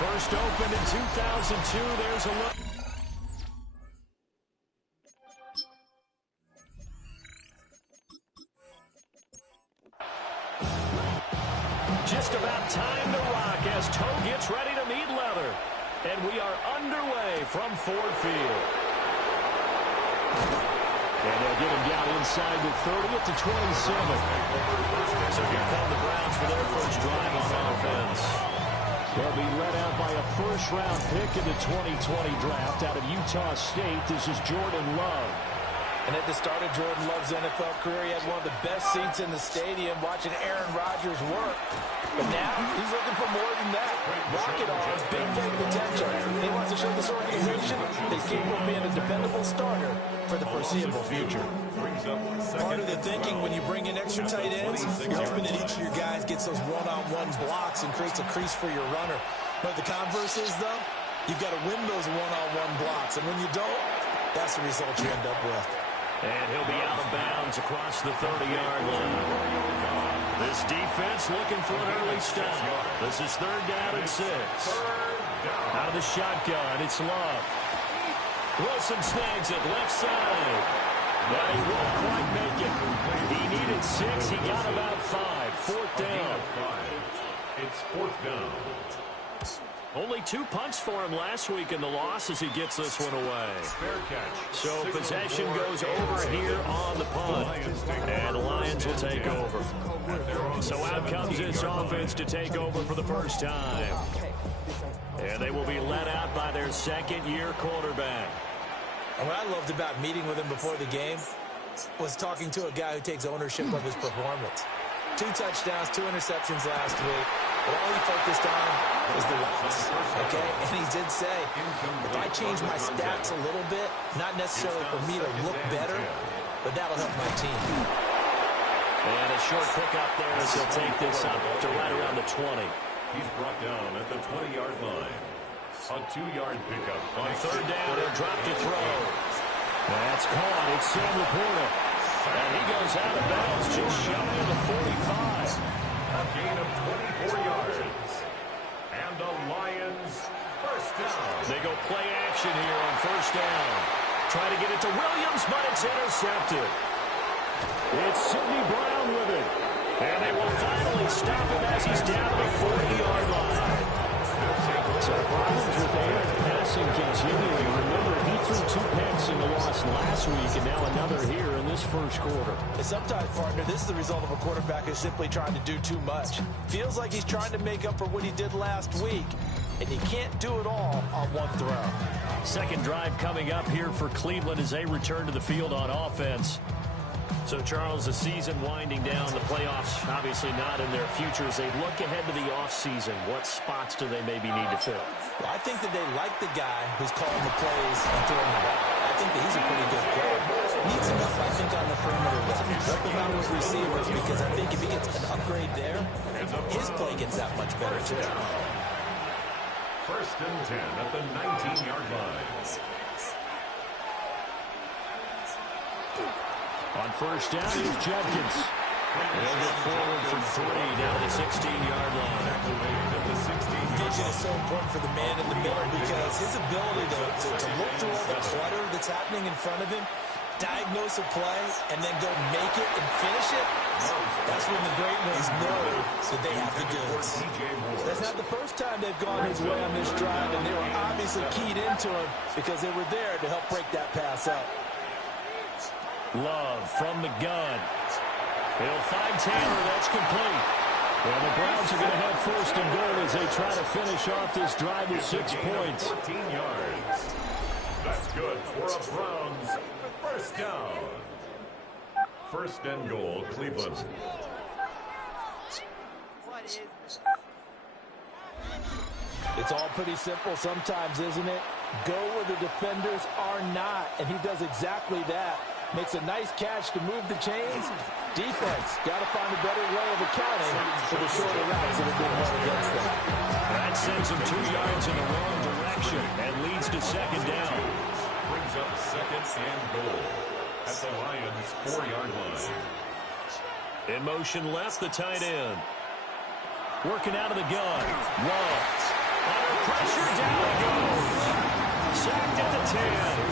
First opened in 2002. There's a look. Just about time to rock as Toe gets ready to meet leather. And we are underway from Ford Field. And they'll get him down inside the 30 at the 27. So here come the Browns for their first drive on offense. They'll be led out by a first-round pick in the 2020 draft out of Utah State. This is Jordan Love. And at the start of Jordan Love's NFL career, he had one of the best seats in the stadium watching Aaron Rodgers work. But now he's looking for more than that. Rocket arms, big play potential. He wants to show this organization he's capable of being a dependable starter for the foreseeable future. Part of the thinking when you bring in extra tight ends, you're hoping that each of your guys gets those one-on-one blocks and creates a crease for your runner. But the converse is, though, you've got to win those one-on-one blocks. And when you don't, that's the result you end up with. And he'll be out of bounds across the 30-yard line. This defense looking for an early stop. This is 3rd down and 6. Out of the shotgun, it's Love. Wilson snags it left side. But he won't quite make it. He needed 6. He got about 5. 4th down. It's 4th down. Only 2 punts for him last week in the loss as he gets this one away. Fair catch. So possession goes over here on the punt. And the Lions will take over. So out comes this offense to take over for the first time. And they will be led out by their second-year quarterback. And what I loved about meeting with him before the game was talking to a guy who takes ownership of his performance. 2 touchdowns, 2 interceptions last week. But all he focused on was the routes, okay? And he did say, if I change my stats a little bit, not necessarily for me to look better, but that'll help my team. And a short pickup there as he'll take this up to right around the 20. He's brought down at the 20-yard line. A 2-yard pickup. On 3rd down, he'll drop to throw. That's caught. It's Sam Laporta. And he goes out of bounds just shy of the 45. A gain of 24 yards. And the Lions first down. They go play action here on 1st down. Try to get it to Williams, but it's intercepted. It's Sidney Brown with it. And they will finally stop him as he's down to the 40-yard line. So problems with Aaron passing continuing. Remember, he threw 2 picks in the loss last week, and now another here in this first quarter. Sometimes, partner, this is the result of a quarterback who's simply trying to do too much. Feels like he's trying to make up for what he did last week, and he can't do it all on one throw. Second drive coming up here for Cleveland as they return to the field on offense. So, Charles, the season winding down, the playoffs obviously not in their future. As they look ahead to the offseason, what spots do they maybe need to fill? Well, I think that they like the guy who's calling the plays and throwing the ball. I think that he's a pretty good player. Needs enough, I think, on the perimeter, though. Help him out with receivers, because I think if he gets an upgrade there, his play gets that much better, too. First and 10 at the 19-yard line. On first down is Judkins. He'll get forward for 3 down to the 16-yard line. Vision is so important for the man in the middle because his ability to look through all the clutter that's happening in front of him, diagnose a play, and then go make it and finish it, that's when the great ones know that they have the goods. That's not the first time they've gone his way on this drive, and they were obviously keyed into him because they were there to help break that pass up. Love from the gun. He'll find Tanner. That's complete. And the Browns are going to have first and goal as they try to finish off this drive with 6 points. 14 yards. That's good for a Browns first down. First and goal, Cleveland. It's all pretty simple sometimes, isn't it? Go where the defenders are not, and he does exactly that. Makes a nice catch to move the chains. Defense got to find a better way of accounting for the shorter routes that are being run against them. That sends them 2 yards in the wrong direction and leads to second down. Brings up second and goal at the Lions' 4-yard line. In motion left, the tight end. Working out of the gun. Love. Under pressure, down he goes. Sacked at the 10.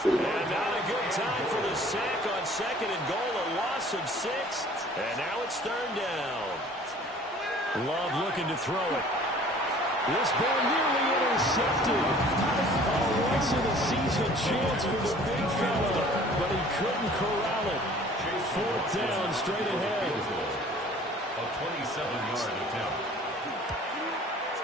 And not a good time for the sack on second and goal. A loss of 6. And now it's third down. Love looking to throw it. This ball nearly intercepted. A once-in-a-season chance for the big fella, but he couldn't corral it. Fourth down, straight ahead. A 27-yard attempt.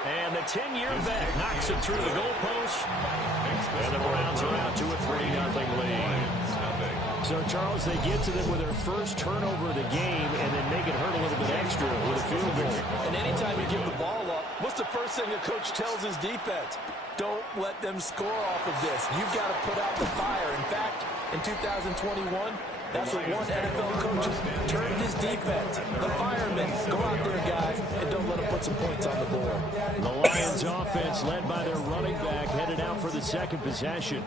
And the 10-year vet knocks it through the goalpost. And the Browns are out to a 3-0 lead. So, Charles, they get to them with their first turnover of the game and then make it hurt a little bit extra with a field goal. And anytime you give the ball up, what's the first thing a coach tells his defense? Don't let them score off of this. You've got to put out the fire. In fact, in 2021, that's what one NFL coach turned his defense. The firemen, go out there, guys, and don't let them put some points on the board. The Lions offense, led by their running back, headed out for the second possession.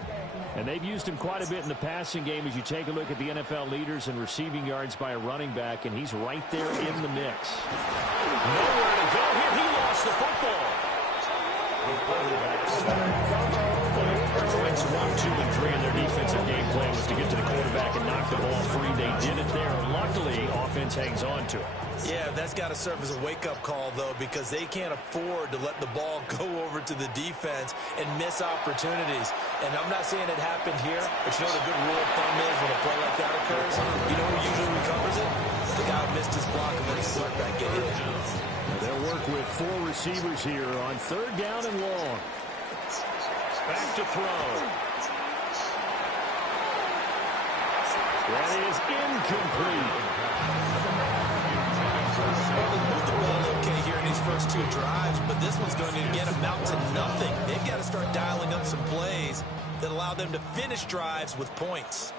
And they've used him quite a bit in the passing game as you take a look at the NFL leaders in receiving yards by a running back, and he's right there in the mix. Nowhere to go here. He lost the football. Points 1, 2, and 3 in their defensive game plan was to get to the quarterback and knock the ball free. They did it there. Luckily, offense hangs on to it. Yeah, that's got to serve as a wake-up call, though, because they can't afford to let the ball go over to the defense and miss opportunities. And I'm not saying it happened here, but you know the good rule of thumb is when a play like that occurs, you know who usually recovers it? The guy who missed his block and let his quarterback get hit. They'll work with 4 receivers here on third down and long. Back to throw. That is incomplete. Well, they moved the ball okay here in these first 2 drives, but this one's going to get them out to nothing. They've got to start dialing up some plays that allow them to finish drives with points.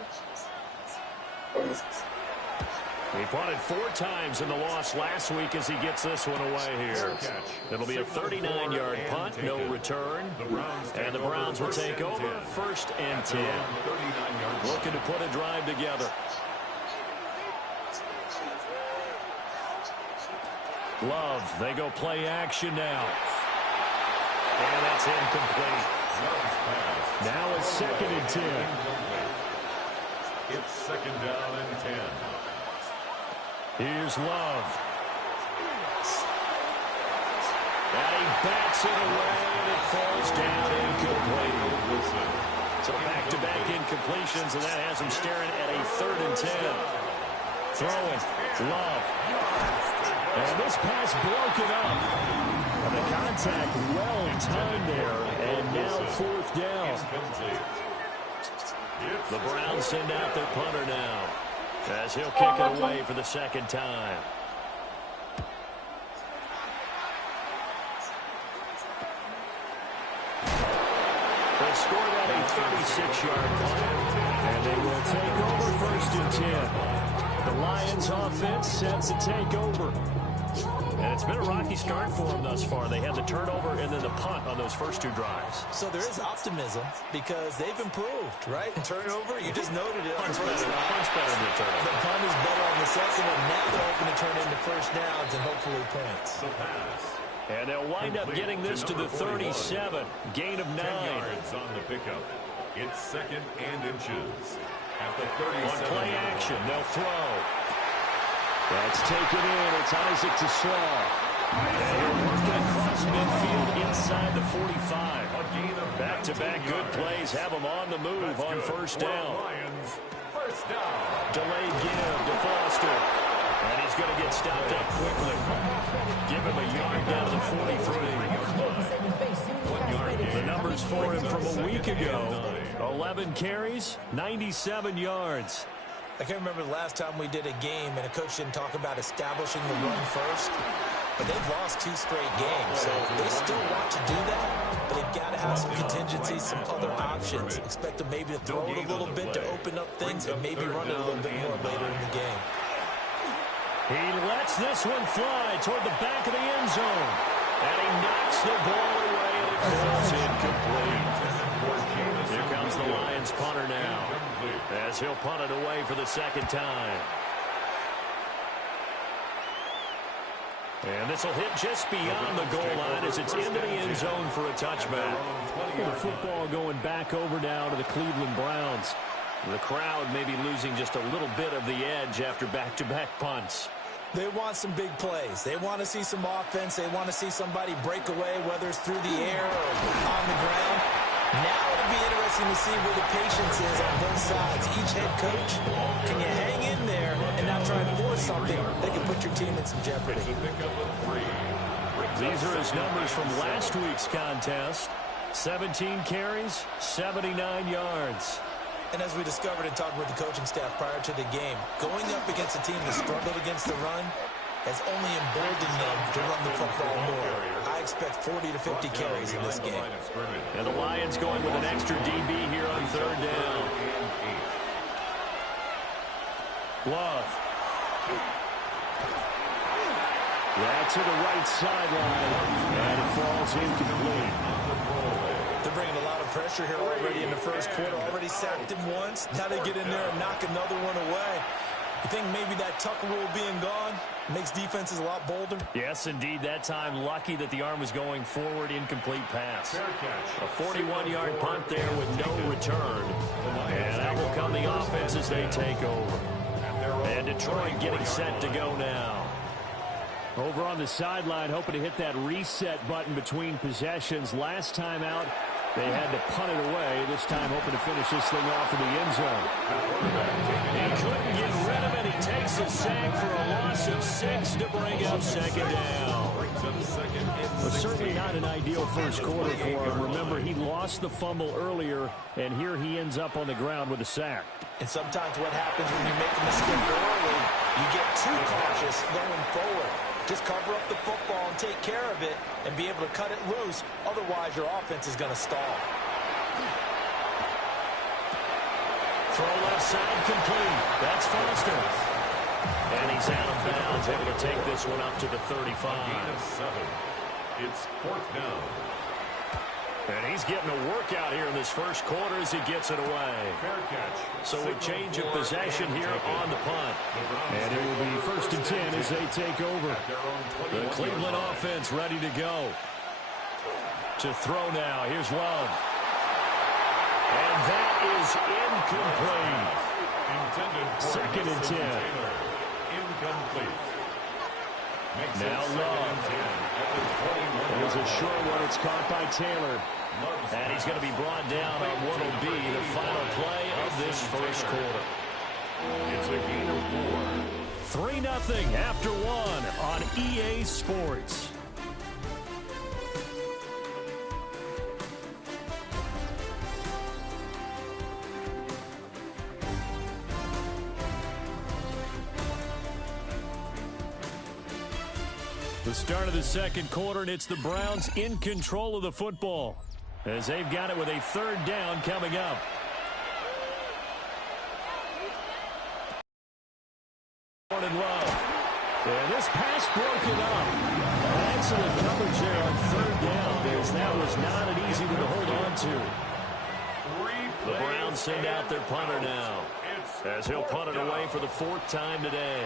He punted 4 times in the loss last week as he gets this one away here. It'll be a 39-yard punt, no return. And the Browns will take over first and 10. Looking to put a drive together. Love, they go play action now. And that's incomplete. Now it's second and 10. It's second down and 10. Here's Love. And he bats it away, and it falls down incomplete. So back-to-back incompletions, and that has him staring at a third and 10. Throwing, Love. And this pass broken up. And the contact well-timed there, and now fourth down. The Browns send out their punter now, as he'll kick it away for the second time. They scored out a 36-yard punt. And they will take over 1st and 10. The Lions offense set to take over. And it's been a rocky start for them thus far. They had the turnover and then the punt on those first 2 drives. So there is optimism because they've improved, right? Turnover, you just noted it. Punt's better than the turnover. The punt is better on the second one. Now they're hoping to turn into first downs and hopefully points. The pass. And they'll wind up getting this to the 37. Gain of 9. 10 yards on the pickup. It's 2nd and inches. At the 37. On play action, they'll throw. That's taken in. It's Isaac to Slaw. And they're working across midfield inside the 45. Back-to-back good plays have them on the move on first down. Lions, first down. Delayed give to Foster. And he's going to get stopped up quickly. Give him a yard down to the 43. The numbers for him from a week ago. 11 carries, 97 yards. I can't remember the last time we did a game and a coach didn't talk about establishing the run first. But they've lost 2 straight games, so they still want to do that. But they've got to have some contingencies, some other options. Expect them maybe to throw it a little bit to open up things and maybe run it a little bit more later in the game. He lets this one fly toward the back of the end zone. And he knocks the ball away and it falls incomplete. Here comes the Lions punter now, as he'll punt it away for the 2nd time. And this will hit just beyond the goal line as it's into the end zone for a touchback. The football going back over now to the Cleveland Browns. The crowd maybe losing just a little bit of the edge after back-to-back punts. They want some big plays. They want to see some offense. They want to see somebody break away, whether it's through the air or on the ground. Now it'll be interesting to see where the patience is on both sides. Each head coach, can you hang in there and not try and force something that can put your team in some jeopardy? These are his numbers from last week's contest. 17 carries, 79 yards. And as we discovered in talking with the coaching staff prior to the game, going up against a team that struggled against the run has only emboldened them to run the football more. I expect 40 to 50 carries in this game. And the Lions going with an extra DB here on 3rd down. Love. That's to the right sideline. And it falls incomplete. They're bringing a lot of pressure here already in the first quarter. Already sacked him once. Now they get in there and knock another one away. You think maybe that Tucker rule being gone makes defenses a lot bolder? Yes, indeed. That time, lucky that the arm was going forward, incomplete pass. A 41-yard punt there with no return. And that will come the offense as they take over. And Detroit getting set to go now. Over on the sideline, hoping to hit that reset button between possessions. Last time out, they had to punt it away. This time, hoping to finish this thing off in the end zone. He couldn't get rid of it. He takes a sack for a loss of 6 to bring up 2nd down. Well, certainly not an ideal first quarter for him. Remember, he lost the fumble earlier, and here he ends up on the ground with a sack. And sometimes what happens when you make a mistake early, you get too cautious going forward. Just cover up the football and take care of it and be able to cut it loose. Otherwise, your offense is going to stall. Throw left side complete. That's Foster. And he's out of bounds, able to take this one up to the 35. It's 4th down. And he's getting a workout here in this first quarter as he gets it away. Fair catch. So a change of possession here on the punt. And it will be 1st and 10 as they take over. The Cleveland offense ready to go. To throw now. Here's Love. And that is incomplete. Intended for 2nd and 10. Incomplete. Now Love. It was a short one. It's caught by Taylor. And he's going to be brought down on what will be the final play of this first quarter. It's a gain of 4. 3-0 after 1 on EA Sports. The start of the second quarter, and it's the Browns in control of the football. as they've got it with a third down coming up. And this pass broken up. Excellent coverage there on third down, as that was not an easy one to hold on to. The Browns send out their punter now, as he'll punt it away for the fourth time today.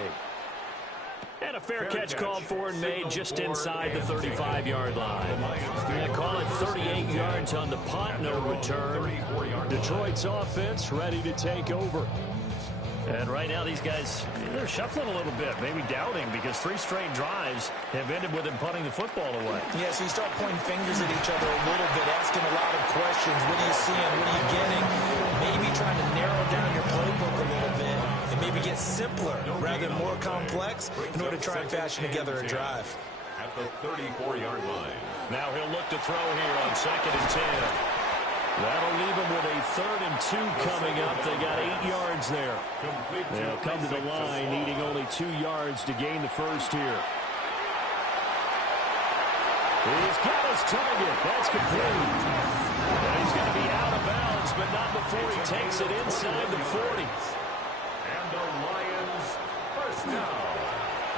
And a fair catch called for and made just inside the 35-yard line. They call it 38 yards on the punt, no return. Detroit's offense ready to take over. And right now these guys, they're shuffling a little bit, maybe doubting, because 3 straight drives have ended with them punting the football away. Yeah, so you start pointing fingers at each other a little bit, asking a lot of questions. What are you seeing? What are you getting? Maybe trying to narrow down your playbook a little bit and maybe get simpler rather than more complex in order to try and fashion together a drive. At the 34-yard line. Now he'll look to throw here on 2nd and 10. That'll leave them with a 3rd and 2 coming up. They got 8 yards there. They'll come to the line, needing only 2 yards to gain the first here. He's got his target. That's complete. And he's going to be out of bounds, but not before he takes it inside the 40. And the Lions first down.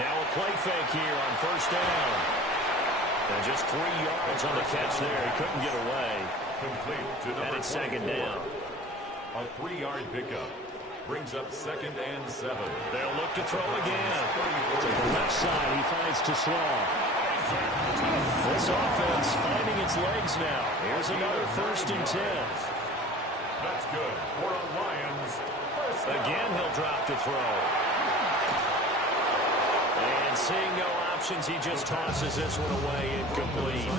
Now a play fake here on first down. And just 3 yards on the catch there. He couldn't get away. Complete to number And it's 2nd down. A 3-yard pickup brings up 2nd and 7. They'll look to throw again. To the left side, he finds Slaw. This offense finding its legs now. Here's another 1st and 10. That's good for a Lions first down. Again, he'll drop to throw. And seeing no options, he just tosses this one away incomplete.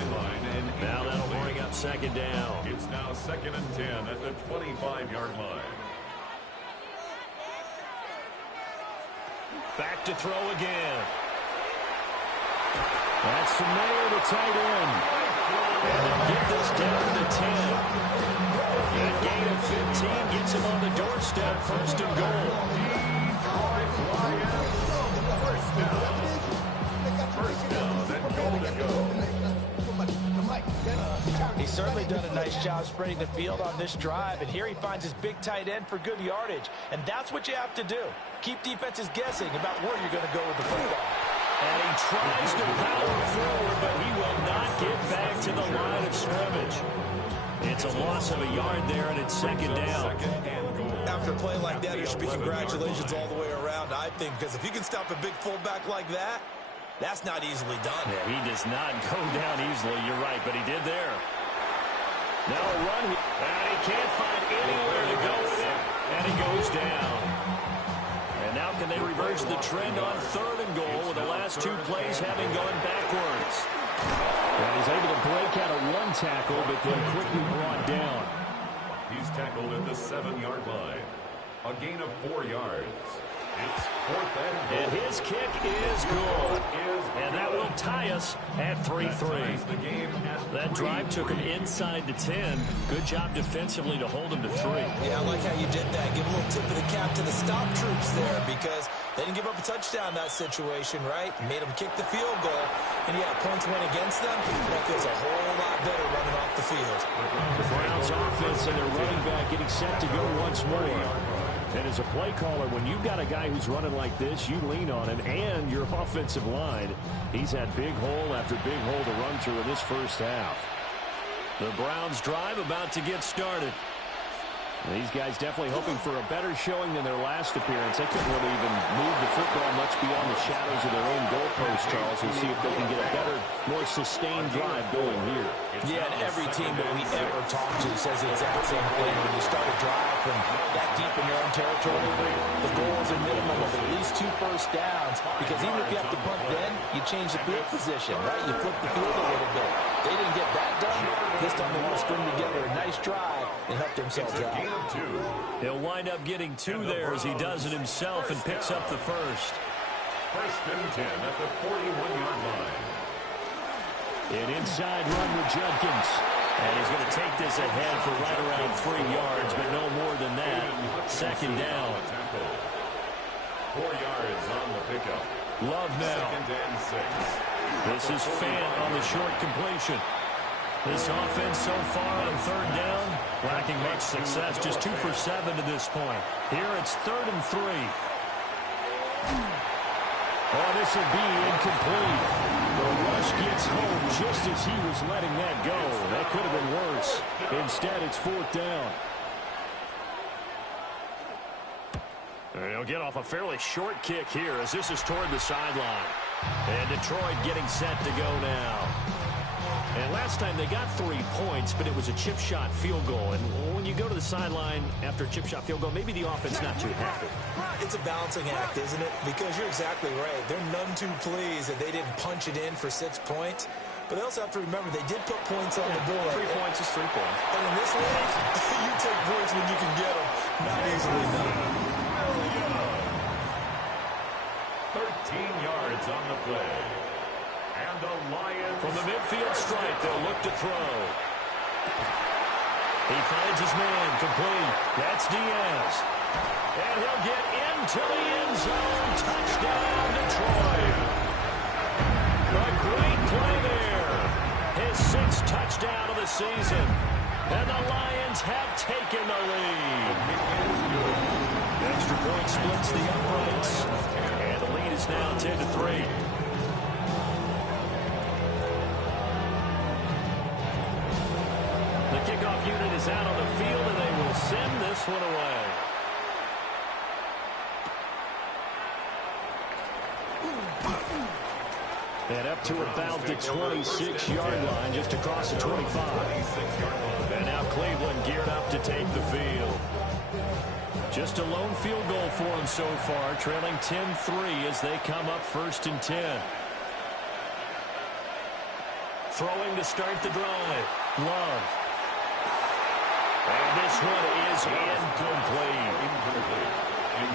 Now that'll bring up 2nd down. It's now 2nd and 10 at the 25-yard line. Back to throw again. That's Mayer, the tight end. And they'll get this down to 10. That gain of 15 gets him on the doorstep, 1st and goal. First down and goal to go. He's certainly done a nice job spreading the field on this drive, and here he finds his big tight end for good yardage. And that's what you have to do. Keep defenses guessing about where you're going to go with the football. And he tries to power forward, but he will not get back to the line of scrimmage. It's a loss of a yard there, and it's 2nd down. After a play like that, there should be congratulations all the way around, I think, because if you can stop a big fullback like that, that's not easily done. Yeah, he does not go down easily, you're right, but he did there. Now a run here, and he can't find anywhere to go with it, and he goes down. And now can they reverse the trend on 3rd and goal with the last 2 plays having gone backwards? And he's able to break out of 1 tackle, but then quickly brought down. He's tackled at the 7-yard line. A gain of 4 yards. It's 4th and goal. And his kick is good. And that will tie us at 3-3. That drive took him inside the 10. Good job defensively to hold him to 3. Yeah, I like how you did that. Give a little tip of the cap to the stop troops there, because they didn't give up a touchdown in that situation, right? Made them kick the field goal. And, yeah, points went against them. That feels a whole lot better running off the field. The Browns offense and their running back getting set to go once more. And as a play caller, when you've got a guy who's running like this, you lean on him and your offensive line. He's had big hole after big hole to run through in this first half. The Browns drive about to get started. These guys definitely hoping for a better showing than their last appearance. They couldn't really even move the football much beyond the shadows of their own goalpost, Charles. We'll see if they can get a better, more sustained drive going here. Yeah, and every team that we ever talk to says the exact same thing. When you start a drive from that deep in your own territory, the goal is a minimum of at least 2 first downs, because even if you have to punt then, you change the field position, right? You flip the field a little bit. They didn't get that done. This time they want to string together a nice drive and help themselves out. He'll wind up getting 2 there as he does it himself and picks up the first. 1st and 10 at the 41-yard line. An inside run with Judkins. And he's going to take this ahead for right around 3 yards, but no more than that. 2nd down. 4 yards on the pickup. Love now. 2nd and 6. This is Fant on the short completion. This offense so far on third down, lacking much success, just 2 for 7 to this point. Here it's 3rd and 3. Oh, this will be incomplete. The rush gets home just as he was letting that go. That could have been worse. Instead, it's 4th down. And he'll get off a fairly short kick here as this is toward the sideline. And Detroit getting set to go now. And last time they got 3 points, but it was a chip shot field goal. And when you go to the sideline after a chip shot field goal, maybe the offense not too happy. It's a balancing act, isn't it? Because you're exactly right. They're none too pleased that they didn't punch it in for 6 points. But they also have to remember they did put points on the board. 3 points is 3 points. And in this league, you take points when you can get them. Not easily done. 13 yards on the play. And the Lions... From the midfield stripe, they'll look to throw. He finds his man, complete. That's Diaz. And he'll get into the end zone. Touchdown, Detroit. A great play there. His 6th touchdown of the season. And the Lions have taken the lead. Extra point splits the uprights. And the lead is now 10-3. The kickoff unit is out on the field, and they will send this one away. And up to about the 26-yard line, just across the 25. And now Cleveland geared up to take the field. Just a lone field goal for them so far, trailing 10-3 as they come up 1st and 10. Throwing to start the drive. Love. And this one is incomplete.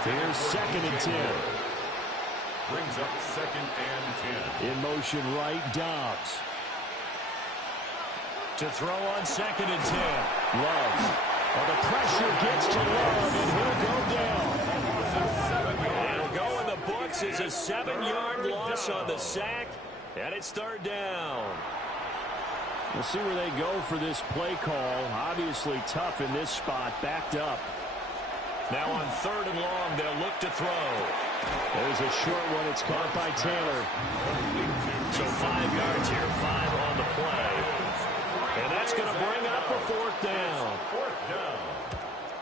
Here's 2nd and 10. Brings up 2nd and 10. In motion right, Dobbs. To throw on 2nd and 10. Love. Well, the pressure gets to Love, and he'll go down. It'll go in the books as a 7-yard loss on the sack, and it's 3rd down. We'll see where they go for this play call. Obviously tough in this spot, backed up. Now on 3rd and long, they'll look to throw. There's a short one. It's caught by Taylor. So 5 yards here, 5 on the play. And that's going to bring up a 4th down.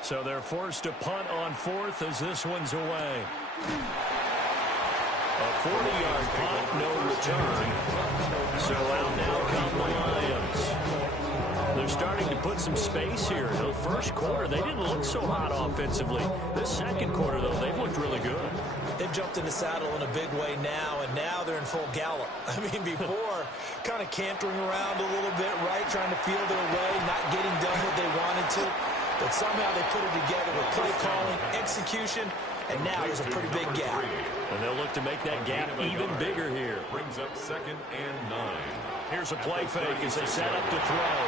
So they're forced to punt on 4th as this one's away. A 40-yard punt, no return. So out now come the Lions. They're starting to put some space here. The first quarter, they didn't look so hot offensively. The second quarter, though, they've looked really good. They've jumped in the saddle in a big way now, and now they're in full gallop. I mean, before, kind of cantering around a little bit, right, trying to feel their way, not getting done what they wanted to. But somehow they put it together with play calling, execution, and now there's a pretty big gap. And they'll look to make that gap even bigger here. Brings up 2nd and 9. Here's a play fake as they set up to throw.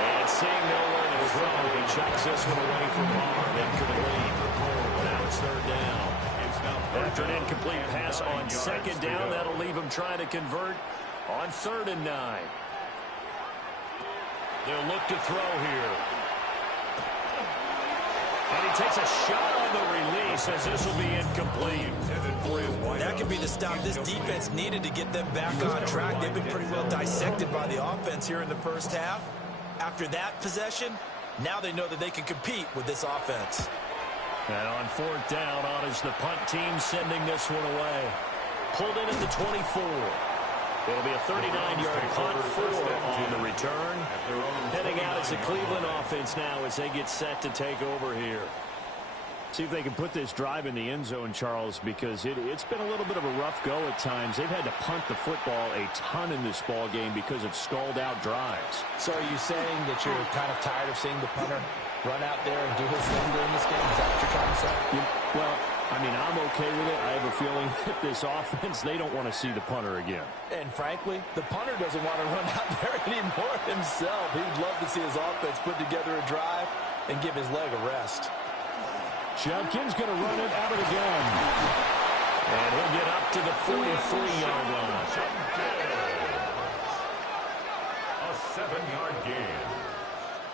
And seeing nowhere to throw, he chucks this one away from Barr. Incomplete. Now it's 3rd down. After an incomplete pass on 2nd down, that'll leave him trying to convert on 3rd and 9. They'll look to throw here. And he takes a shot on the release as this will be incomplete. That could be the stop this defense needed to get them back on track. They've been pretty well dissected by the offense here in the first half. After that possession, now they know that they can compete with this offense. And on 4th down, on is the punt team sending this one away. Pulled in at the 24. It'll be a 39-yard punt, 4 on the return. Heading out as the Cleveland offense now as they get set to take over here. See if they can put this drive in the end zone, Charles, because it's been a little bit of a rough go at times. They've had to punt the football a ton in this ball game because of stalled-out drives. So are you saying that you're kind of tired of seeing the punter run out there and do his thing during this game? Is that what you're trying to say? Well, I mean, I'm okay with it. I have a feeling that this offense, they don't want to see the punter again. And frankly, the punter doesn't want to run out there anymore himself. He'd love to see his offense put together a drive and give his leg a rest. Judkins going to run it out of the gun. And he'll get up to the 43-yard line. A 7-yard gain.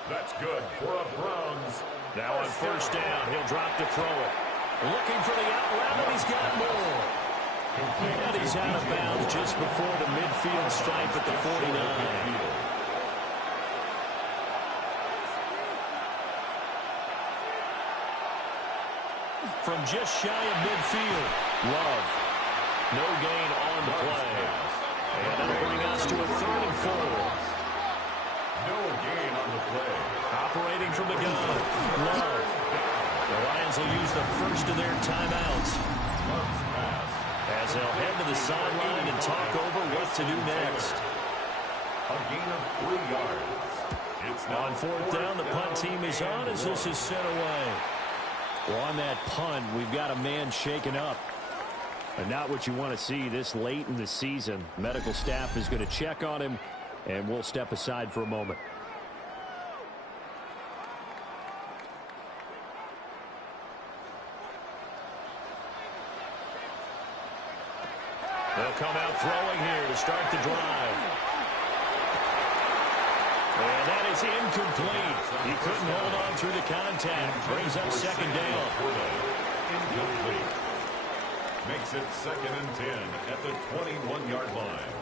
That's good for a Browns. Now on first down, he'll drop to throw it. Looking for the out route, and he's got more. And he's out of bounds just before the midfield stripe at the 49. From just shy of midfield, Love. No gain on the play. And that'll bring us to a 3rd and 4. No gain on the play. Operating from the gun, Love. The Lions will use the first of their timeouts Love's pass. as they'll head to the sideline and talk over what to do next. A gain of 3 yards. It's now On 4th down, the punt team is on as this is sent away. Well, on that punt, we've got a man shaken up. And not what you want to see this late in the season. Medical staff is going to check on him, and we'll step aside for a moment. They'll come out throwing here to start the drive. And that is incomplete. He couldn't hold on through the contact. Brings up 2nd down. Incomplete. Makes it 2nd and 10 at the 21-yard line.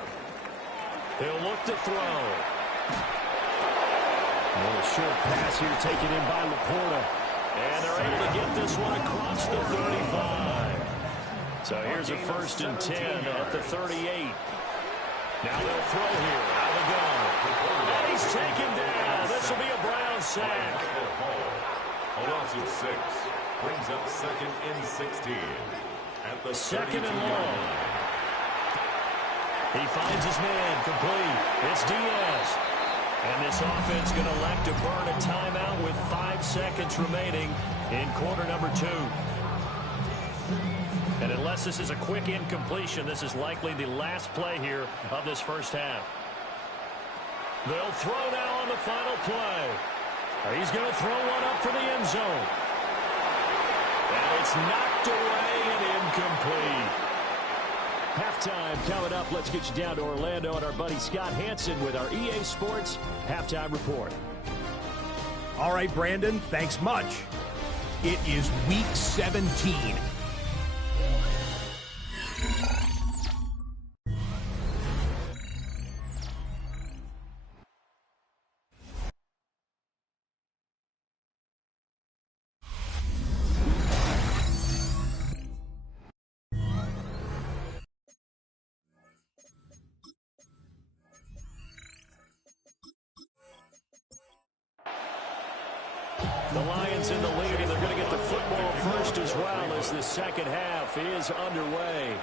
They'll look to throw. A little short pass here taken in by Laporta. And they're able to get this one across the 35. So here's a 1st and 10 at the 38. Now they'll throw here. Out of the gun. And he's taken down. This will be a Brown sack. A loss of 6. Brings up 2nd and 16. At the 2nd and long. He finds his man complete. It's Diaz. And this offense going to elect to burn a timeout with 5 seconds remaining in quarter number 2. And unless this is a quick incompletion, this is likely the last play here of this first half. They'll throw now on the final play. He's going to throw one up for the end zone. And it's knocked away and incomplete. Halftime coming up. Let's get you down to Orlando and our buddy Scott Hanson with our EA Sports Halftime Report. All right, Brandon, thanks much. It is Week 17. The Lions in the lead, and they're going to get the football first as well as the second half is underway.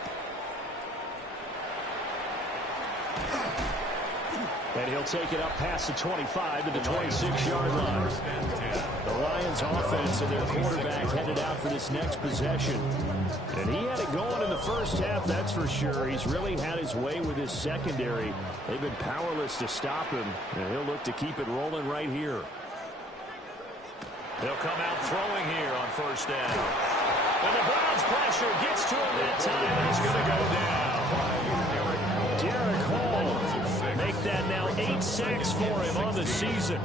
And he'll take it up past the 25 to the 26-yard line. The Lions offense and their quarterback headed out for this next possession. And he had it going in the first half, that's for sure. He's really had his way with his secondary. They've been powerless to stop him, and he'll look to keep it rolling right here. They'll come out throwing here on first down. And the Browns pressure gets to him that time, and he's going to go down. Derek Hall make that now 8 sacks for him on the season.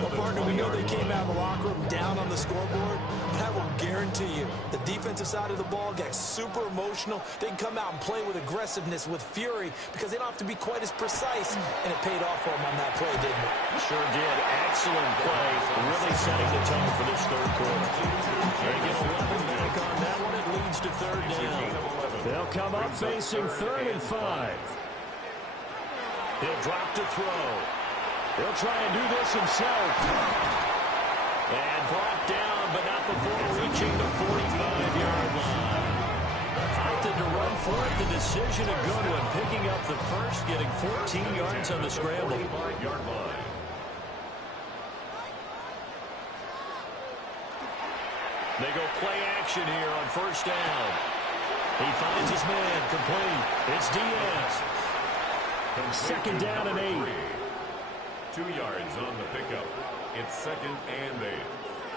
Well, partner, we know they came out of the locker room down on the scoreboard, but I will guarantee you the defensive side of the ball got super emotional. They can come out and play with aggressiveness, with fury, because they don't have to be quite as precise, and it paid off for them on that play, didn't it? Sure did. Excellent play, really setting the tone for this third quarter. They get 11 back on that one. It leads to third down. They'll come up facing 3rd and 5. He'll drop to throw. He'll try and do this himself. And brought down, but not before reaching the 45-yard line. Opted to run for it. The decision a good one. Picking up the first, getting 14 yards on the scramble. 45-yard line. They go play action here on first down. He finds his man complete. It's Diaz. 2nd down and 8. 2 yards on the pickup. It's 2nd and 8.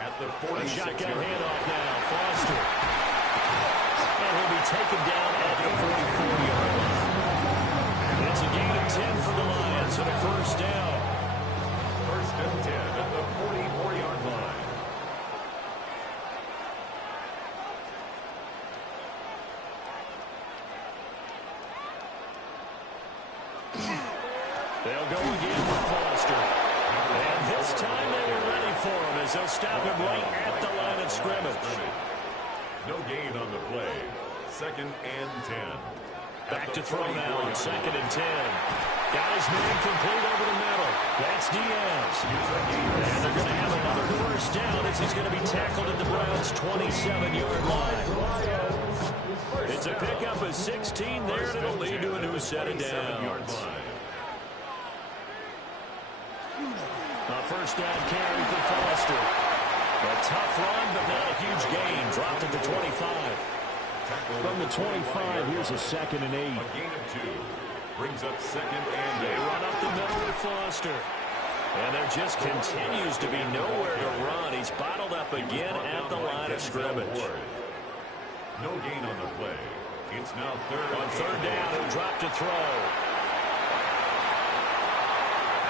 At the 46-yard Shotgun line. handoff now. Foster. And he'll be taken down at the 44-yard line. It's a gain of 10 for the Lions and a first down. First and 10 at the 44-yard line. They'll go again with Foster. And this time they were ready for him as they'll stop him right at the line of scrimmage. No gain on the play. Second and 10. Back to throw now on second and 10. Got his man complete over the middle. That's Diaz. And they're going to have another first down as he's going to be tackled at the Browns' 27-yard line. It's a pickup of 16 there, and it'll lead to a new set of downs. A first down carry for Foster. A tough run, but not a huge gain. Dropped at the 25. From the 25, here's a second and 8. A gain of 2. Brings up second and 8. They run up the middle with Foster. And there just continues to be nowhere to run. He's bottled up again at the line of scrimmage. No gain on the play. It's now third. On third down, he'll drop to throw.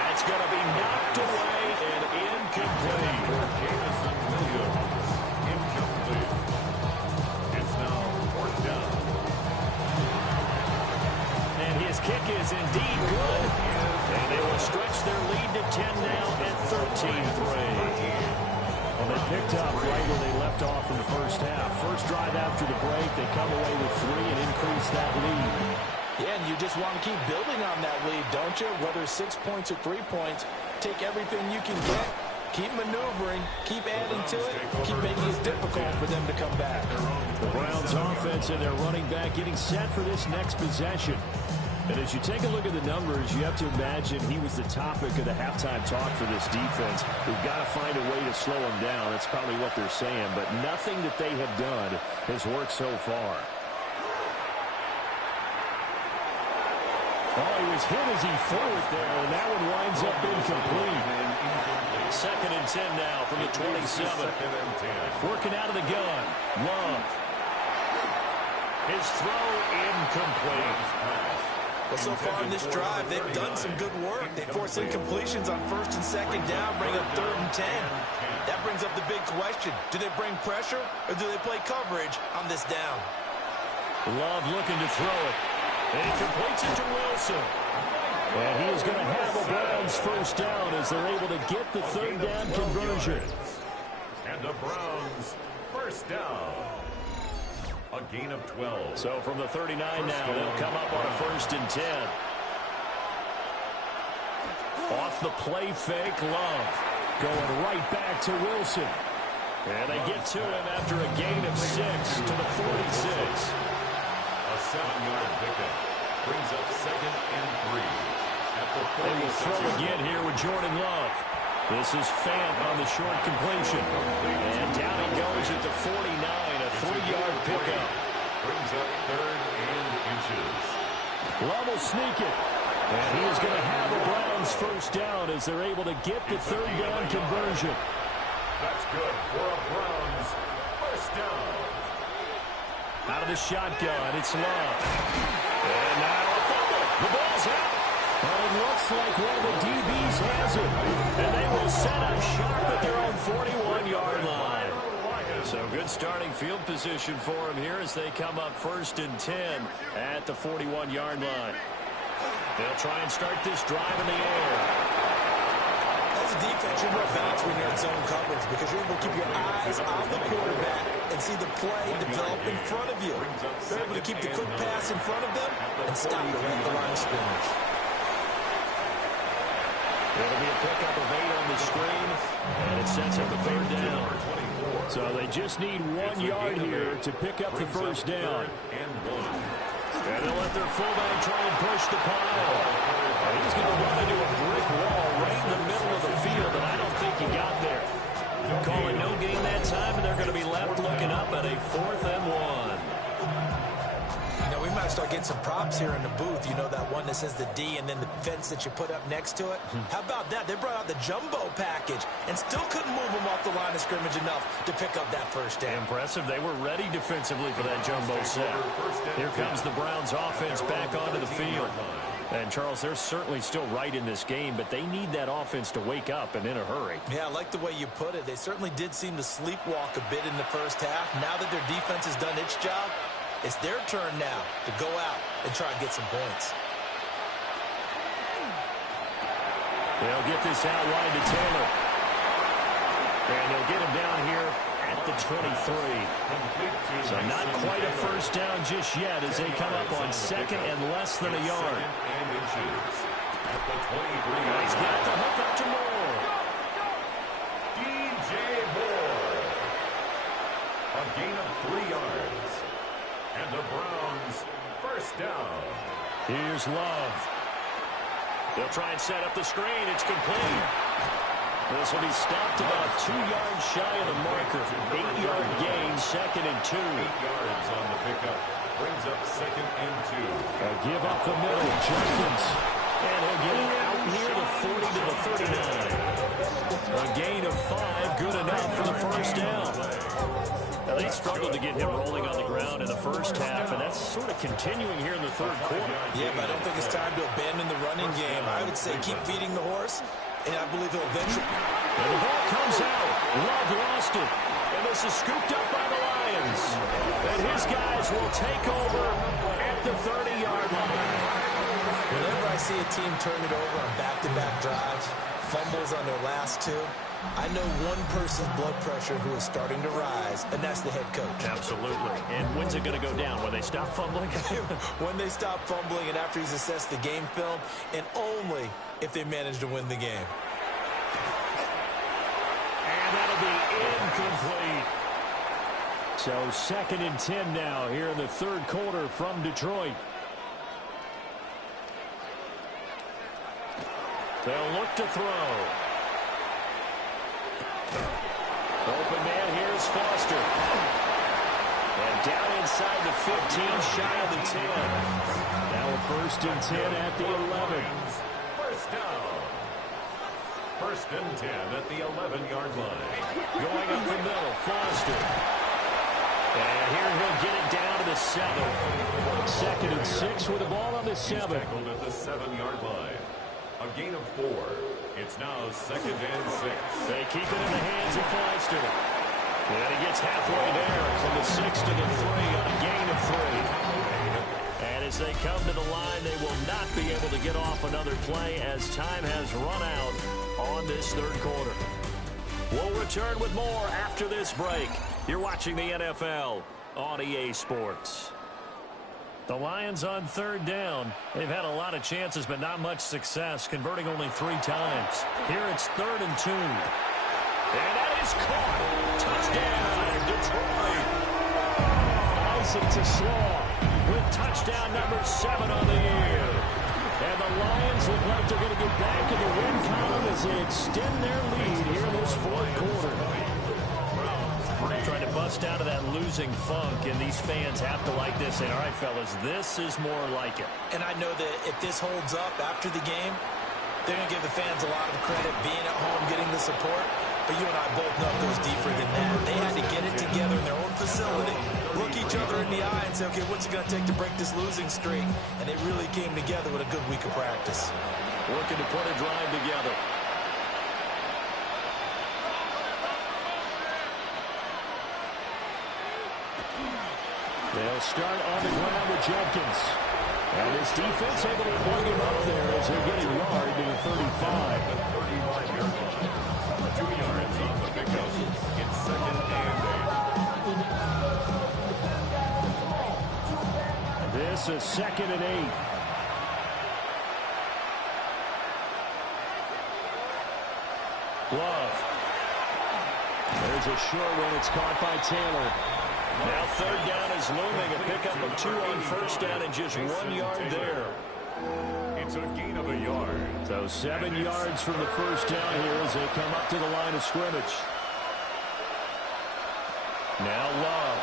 That's going to be knocked away and incomplete. Jameson Williams, incomplete. It's now fourth down. And his kick is indeed good. And they will stretch their lead to 10 now at 13-3. Well, they picked up right where they left off in the first half. First drive after the break, they come away with 3 and increase that lead. Yeah, and you just want to keep building on that lead, don't you? Whether 6 points or 3 points, take everything you can get, keep maneuvering, keep adding to it, keep making it difficult for them to come back. The Browns offense and their running back getting set for this next possession. And as you take a look at the numbers, you have to imagine he was the topic of the halftime talk for this defense. We've got to find a way to slow him down. That's probably what they're saying. But nothing that they have done has worked so far. Oh, he was hit as he threw it there, and that one winds up incomplete. Second and 10 now from the 27. Working out of the gun. Love. His throw incomplete. Well, so far in this drive, they've done some good work. They force incompletions on first and second down, bring up third and 10. That brings up the big question. Do they bring pressure, or do they play coverage on this down? Love looking to throw it. And he completes it to Wilson. And he is going to have a Browns first down as they're able to get the third down conversion. And the Browns first down. A gain of 12. So from the 39 now, they'll come up on a first and 10. Off the play fake, Love. Going right back to Wilson. And they get to him after a gain of 6 to the 46. A 7-yard pickup. Brings up second and 3. At the 46. They will throw again here with Jordan Love. This is Fant on the short completion. And down he goes at the 49, a 3-yard pickup. Brings up third and inches. Love will sneak it. And he is going to have a Browns first down as they're able to get the third down conversion. That's good for a Browns first down. Out of the shotgun, it's Love. And now a fumble. The ball's out. But it looks like one of the DBs has it. And they will set up sharp at their own 41-yard line. So good starting field position for him here as they come up first and 10 at the 41-yard line. They'll try and start this drive in the air. As a defense, you're more balanced when you're in zone coverage because you're able to keep your eyes on the quarterback and see the play develop in front of you. You're able to keep the quick pass in front of them and stop them at the line of scrimmage. It'll be a pickup of 8 on the screen, and it sets up a third down. So they just need 1 yard here to pick up the first down. And they'll let their fullback try and push the pile. And he's going to run into a brick wall right in the middle of the field, and I don't think he got there. Calling no gain that time, and they're going to be left looking up at a 4th and 1. You know, we might start getting some props here in the booth. You know, that one that says the D and then the fence that you put up next to it? How about that? They brought out the jumbo package and still couldn't move them off the line of scrimmage enough to pick up that first down. Impressive. They were ready defensively for that jumbo set. Here comes the Browns offense back onto the field. And, Charles, they're certainly still right in this game, but they need that offense to wake up and in a hurry. Yeah, I like the way you put it. They certainly did seem to sleepwalk a bit in the first half. Now that their defense has done its job, it's their turn now to go out and try and get some points. They'll get this out wide to Taylor. And they'll get him down here at the 23. So not quite a first down just yet as they come up on second and less than a yard. He's got the hook up to Moore. DJ Moore. A gain of 3 yards. And the Browns first down. Here's Love. They'll try and set up the screen. It's complete. This will be stopped about 2 yards shy of the marker. 8-yard gain, second and 2. 8 yards on the pickup. Brings up second and 2. They'll give up the middle. Jenkins. And he'll get it out near the 40 to the 39. A gain of 5, good enough for the first down. Now, they struggled to get him rolling on the ground in the first half, and that's sort of continuing here in the third quarter. Yeah, but I don't think it's time to abandon the running game. I would say keep feeding the horse, and I believe he'll eventually. And the ball comes out. Love lost it. And this is scooped up by the Lions. And his guys will take over at the 30-yard line. Whenever I see a team turn it over on back-to-back drives, fumbles on their last 2, I know one person's blood pressure who is starting to rise, and that's the head coach. Absolutely. And when's it going to go down? When they stop fumbling? When they stop fumbling and after he's assessed the game film, and only if they manage to win the game. And that'll be incomplete. So second and 10 now here in the third quarter from Detroit. They'll look to throw. Open man, here's Foster. And down inside the 15, shy of the 10. Now a first and 10 at the 11. First down. First and 10 at the 11-yard line. Going up the middle, Foster. And here he'll get it down to the 7. Second and 6 with the ball on the 7. Tackled at the 7-yard line. A gain of 4. It's now second and 6. They keep it in the hands of Foster. And he gets halfway there from the 6 to the 3 on a gain of 3. And as they come to the line, they will not be able to get off another play as time has run out on this third quarter. We'll return with more after this break. You're watching the NFL on EA Sports. The Lions on third down. They've had a lot of chances, but not much success, converting only 3 times. Here it's third and 2. And that is caught. Touchdown, Detroit. Isaac TeSlaa with touchdown number 7 on the year. And the Lions look like they're going to get back in the win column as they extend their lead here in this fourth quarter. Trying to bust out of that losing funk, and these fans have to like this. And all right, fellas, this is more like it. And I know that if this holds up after the game, they're going to give the fans a lot of credit being at home, getting the support. But you and I both know it goes deeper than that. They had to get it together in their own facility, look each other in the eye and say, okay, what's it going to take to break this losing streak? And they really came together with a good week of practice. Working to put a drive together. They'll start on the ground with Jenkins. And his defense able to plug him up there as they get a yard to the 35. 2 yards on the pickup. It's second and 8. This is second and 8. Love. There's a short one. It's caught by Taylor. Now third down is looming. A pickup of 2 on first down and just 1 yard there. It's a gain of a yard. So 7 yards from the first down here as they come up to the line of scrimmage. Now Love.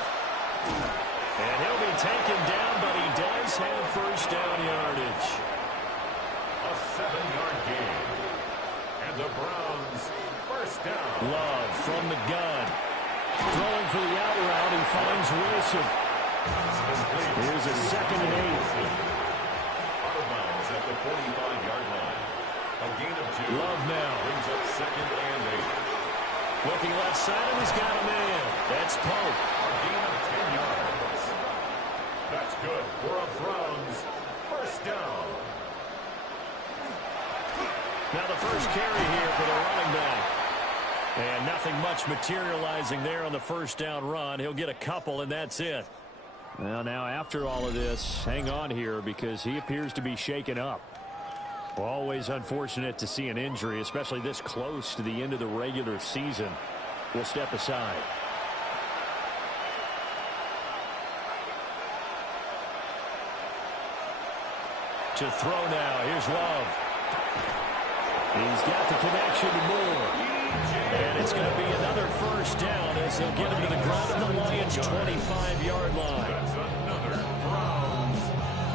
And he'll be taken down, but he does have first down yardage. A 7-yard gain. And the Browns first down. Love from the gun. Throwing for the out route, he finds Wilson. Here's a second and 8. Out of bounds at the 45-yard line. A gain of 2. Love now. Brings up 2nd and 8. Looking left side, and he's got a man. That's Pope. A gain of 10 yards. That's good for a Browns first down. Now the first carry here for the running back. And nothing much materializing there on the first down run. He'll get a couple, and that's it. Well, now after all of this, hang on here because he appears to be shaken up. Always unfortunate to see an injury, especially this close to the end of the regular season. We'll step aside. To throw now. Here's Love. He's got the connection to Moore. And it's going to be another first down as they'll get him to the ground at the Lions' 25-yard line. That's another Browns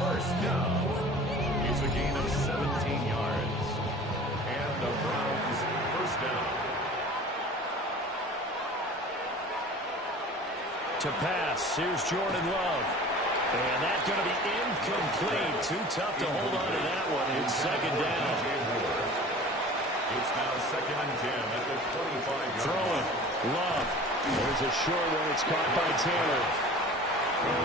first down. It's a gain of 17 yards. And the Browns first down. To pass, here's Jordan Love. And that's going to be incomplete. Too tough to hold on to that one. It's second down. It's now 2nd and 10 at the 25-yard Throw line. it. Love. There's a short one. It's caught by Tanner.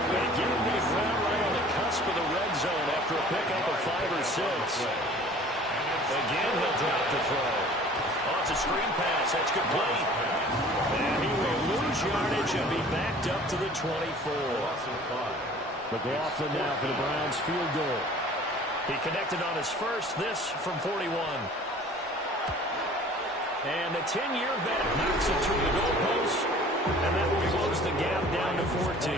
They get him to the ground right on the cusp of the red zone after a pickup of 5 or 6. Again, he'll drop the throw. Oh, it's a screen pass. That's complete. And he will lose yardage and be backed up to the 24. McLaughlin now for the Browns field goal. He connected on his first, this from 41. And the 10-year vet knocks it through the goalpost, and that will close the gap down to 14.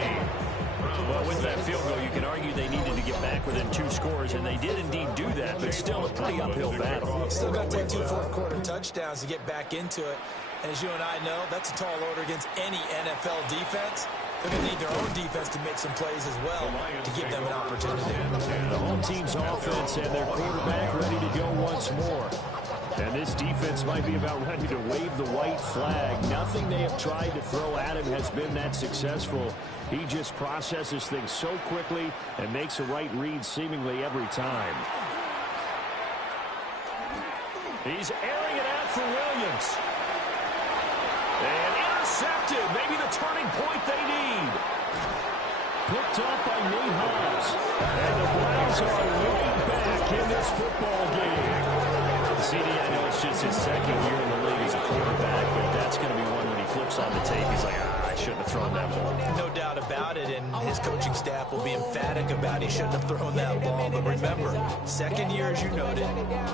Well, with that field goal, you can argue they needed to get back within 2 scores, and they did indeed do that, but still a pretty uphill battle. Still got to take 2 fourth-quarter touchdowns to get back into it. As you and I know, that's a tall order against any NFL defense. They're going to need their own defense to make some plays as well to give them an opportunity. The home team's offense and their quarterback ready to go once more. And this defense might be about ready to wave the white flag. Nothing they have tried to throw at him has been that successful. He just processes things so quickly and makes a right read seemingly every time. He's airing it out for Williams. And intercepted. Maybe the turning point they need. Picked up by Nate Hobbs. And the Browns are right back in this football game. CD, I know it's just his second year in the league as a quarterback, but that's going to be one when he flips on the tape. He's like, I shouldn't have thrown that ball. No doubt about it, and his coaching staff will be emphatic about he shouldn't have thrown that ball. But remember, second year, as you noted,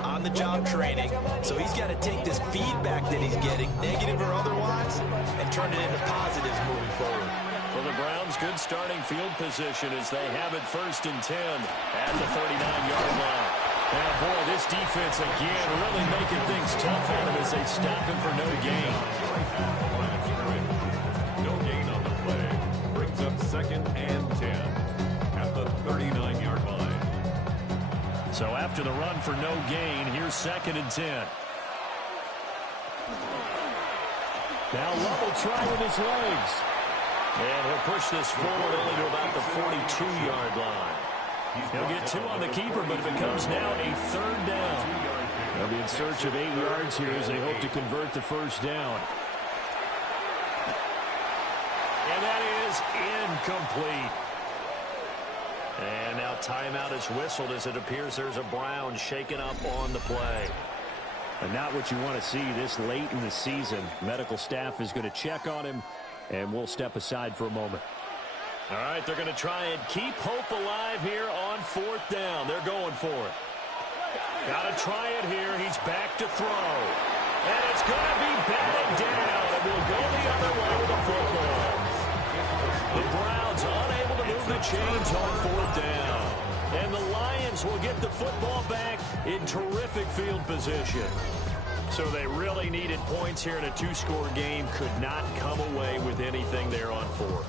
on-the-job training, so he's got to take this feedback that he's getting, negative or otherwise, and turn it into positives moving forward. For the Browns, good starting field position as they have it 1st and 10 at the 39-yard line. And boy, this defense again really making things tough on him as they stop him for no gain. No gain on the play. Brings up 2nd and 10 at the 39-yard line. So after the run for no gain, here's 2nd and 10. Now Love will try with his legs. And he'll push this forward only to about the 42-yard line. He'll get 2 on the keeper, but it becomes now a 3rd down. They'll be in search of 8 yards here as they hope to convert the first down. And that is incomplete. And now timeout is whistled as it appears there's a Brown shaken up on the play. And not what you want to see this late in the season. Medical staff is going to check on him, and we'll step aside for a moment. All right, they're going to try and keep hope alive here on 4th down. They're going for it. Got to try it here. He's back to throw. And it's going to be batted down. And we'll go the other way with the football. The Browns unable to move the chains on 4th down. And the Lions will get the football back in terrific field position. So they really needed points here in a 2-score game. Could not come away with anything there on 4th.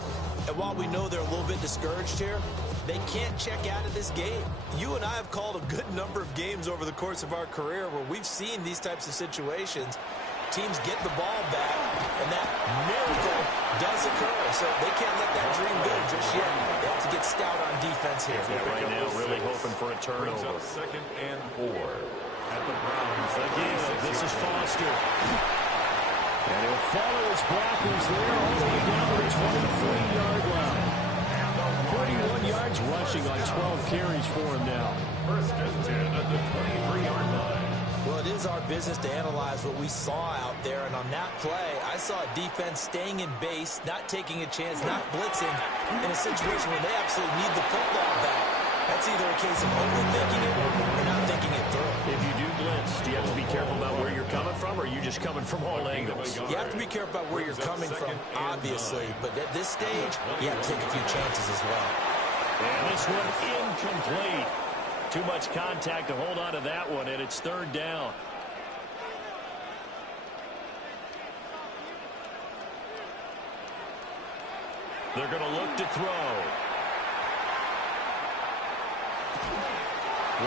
And while we know they're a little bit discouraged here, they can't check out of this game. You and I have called a good number of games over the course of our career where we've seen these types of situations. teams get the ball back, and that miracle does occur. So they can't let that dream go just yet. They have to get stout on defense here. Yeah, right now, really hoping for a turnover. Second and 4 at the Browns. Again, this is Foster. And he'll follow his blockers there all the way down to the 23-yard line. 41 yards rushing on 12 carries for him now. First and 10 at the 23-yard line. Well, it is our business to analyze what we saw out there, and on that play, I saw a defense staying in base, not taking a chance, not blitzing, in a situation where they absolutely need the football back. That's either a case of overthinking it or not thinking it through. If you do blitz, do you have to be careful about where you're coming from, or are you just coming from all angles? You have to be careful about where you're coming from, obviously, but at this stage, you have to take a few chances as well. And this one incomplete. Too much contact to hold on to that one, and it's third down. They're going to look to throw.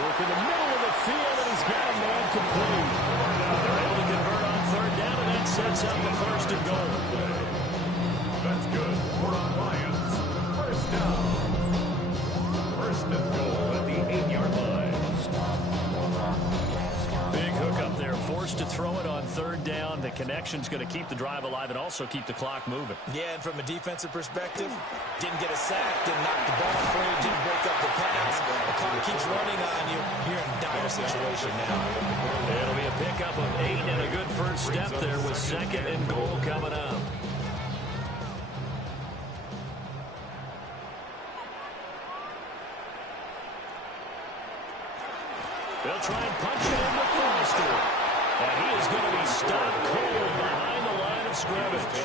Work in the middle of the field, and he's got a man complete. They're able to convert on third down, and that sets up the first and goal. That's good. We're on Lions. First down. First and goal at the 8-yard line. Big hook up there, forced to throw it on third down. The connection's going to keep the drive alive and also keep the clock moving. Yeah, and from a defensive perspective, didn't get a sack, didn't knock the ball free, didn't break up the pass. The clock keeps running on you. You're in a dire situation now. It'll be a pickup of 8 and a good first step there with second and goal coming up. They'll try and punch it into Foster. And he is going to be stopped cold behind the line of scrimmage.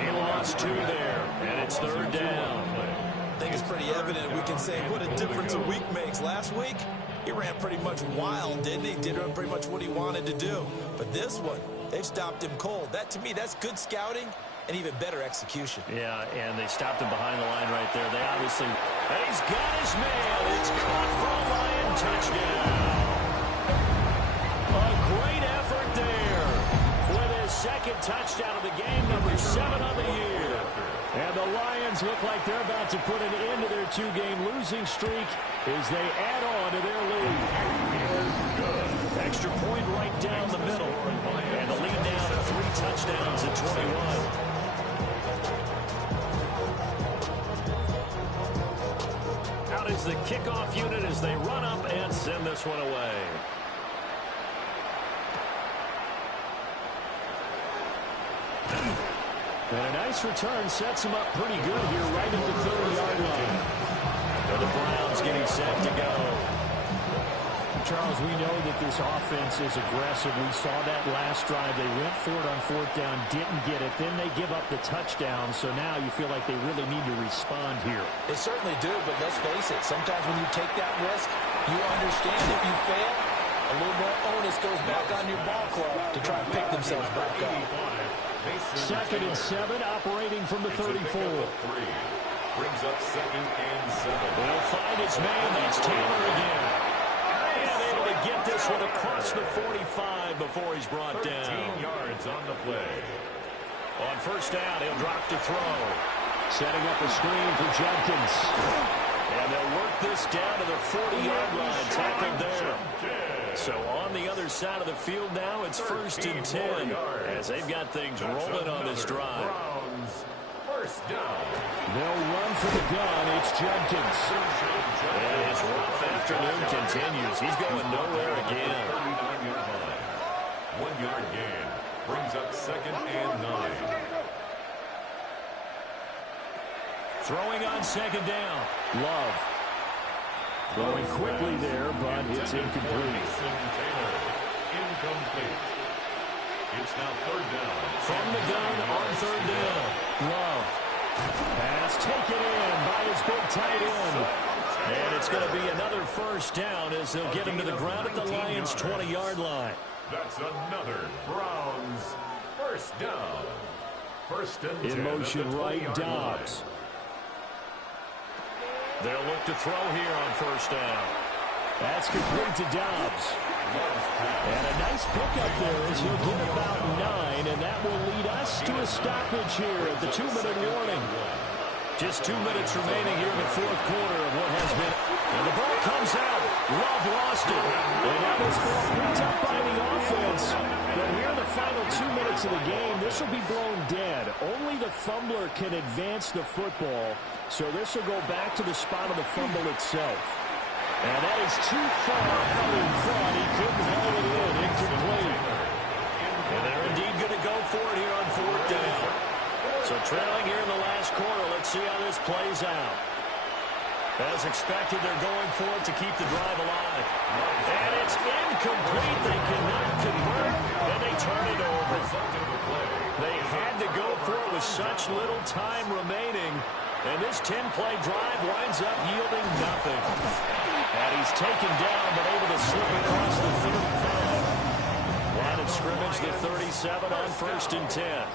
He lost 2 there, and it's third down. I think it's pretty evident. We can say what a difference a week makes. Last week, he ran pretty much wild, didn't he? Did pretty much what he wanted to do. But this one, they've stopped him cold. That, to me, that's good scouting and even better execution. Yeah, and they stopped him behind the line right there. They obviously... And he's got his man. It's caught for a Lion touchdown. A great effort there with his second touchdown of the game, number 7 on the year. And the Lions look like they're about to put an end to their 2-game losing streak as they add on to their lead. Extra point right down the middle. And the lead now to 3 touchdowns at 21. Out is the kickoff unit as they run up and send this one away. And a nice return sets him up pretty good here right at the 30-yard line. And the Browns getting set to go. Charles, we know that this offense is aggressive. We saw that last drive. They went for it on fourth down, didn't get it. Then they give up the touchdown. So now you feel like they really need to respond here. They certainly do, but let's face it. Sometimes when you take that risk, you understand if you fail, a little more onus goes back on your ball club to try and pick themselves back up. Second and 7, operating from the 34. Brings up second and 7. They'll find his man. That's Taylor again. And able to get this one across the 45 before he's brought down. 13 yards on the play. On first down, he'll drop to throw. Setting up a screen for Jenkins. And they'll work this down to the 40-yard line. Tackled there. So on the other side of the field now, it's first and 10 as they've got things rolling on this drive. First down. They'll run for the gun. It's Jenkins. And his rough afternoon continues. He's going nowhere again. 39-yard line. 1-yard gain. Brings up second and 9. Throwing on second down. Love. Throwing quickly there, but it's incomplete. Taylor. Incomplete. It's now third down. From the gun on third down. Love. Pass taken in by his big tight end. And it's going to be another first down as they'll get him to the ground at the Lions' 20-yard line. That's another Browns first down. First and 10 In motion right, Dobbs. They'll look to throw here on first down. That's complete to Dobbs. And a nice pickup there as he'll get about 9, and that will lead us to a stoppage here at the 2-minute warning. Just 2 minutes remaining here in the fourth quarter of what has been. And the ball comes out. Love lost it. And now this ball picked up by the offense. But here in the final 2 minutes of the game, this will be blown dead. Only the fumbler can advance the football. So this will go back to the spot of the fumble itself. And that is too far out in front. He couldn't haul it in. Incomplete. And they're indeed going to go for it here on fourth down. So trailing here in the last quarter. Let's see how this plays out. As expected, they're going for it to keep the drive alive. And it's incomplete. They cannot convert, and they turn it over. They had to go for it with such little time remaining. And this 10-play drive winds up yielding nothing. And he's taken down, but able to slip across the 35. Line of scrimmage, the 37 on 1st and 10.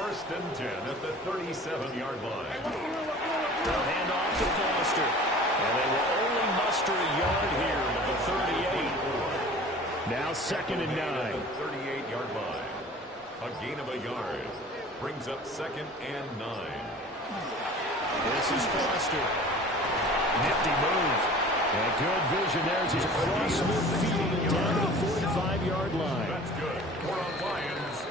1st and 10 at the 37-yard line. They'll hand off to Foster. And they will only muster a yard here at the 38. Now 2nd and 9. At the 38-yard line. A gain of a yard. Brings up 2nd and 9. This is Foster. Nifty move. And good vision there as he's across midfield and down to the 45-yard line. That's good. We're on Lions.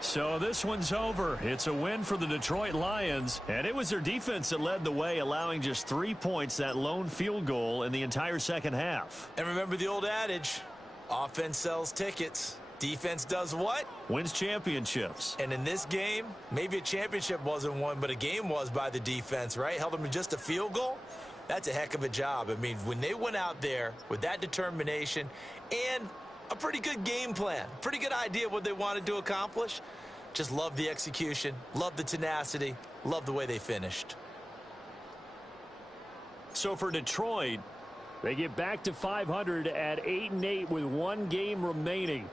So this one's over. It's a win for the Detroit Lions, and it was their defense that led the way, allowing just 3 points, that lone field goal in the entire second half. And remember the old adage, offense sells tickets. Defense does what? Wins championships. And in this game, maybe a championship wasn't won, but a game was by the defense, right? Held them to just a field goal. That's a heck of a job. I mean, when they went out there with that determination and a pretty good game plan, pretty good idea what they wanted to accomplish, just love the execution, love the tenacity, love the way they finished. So for Detroit, they get back to 500 at 8-8 with 1 game remaining.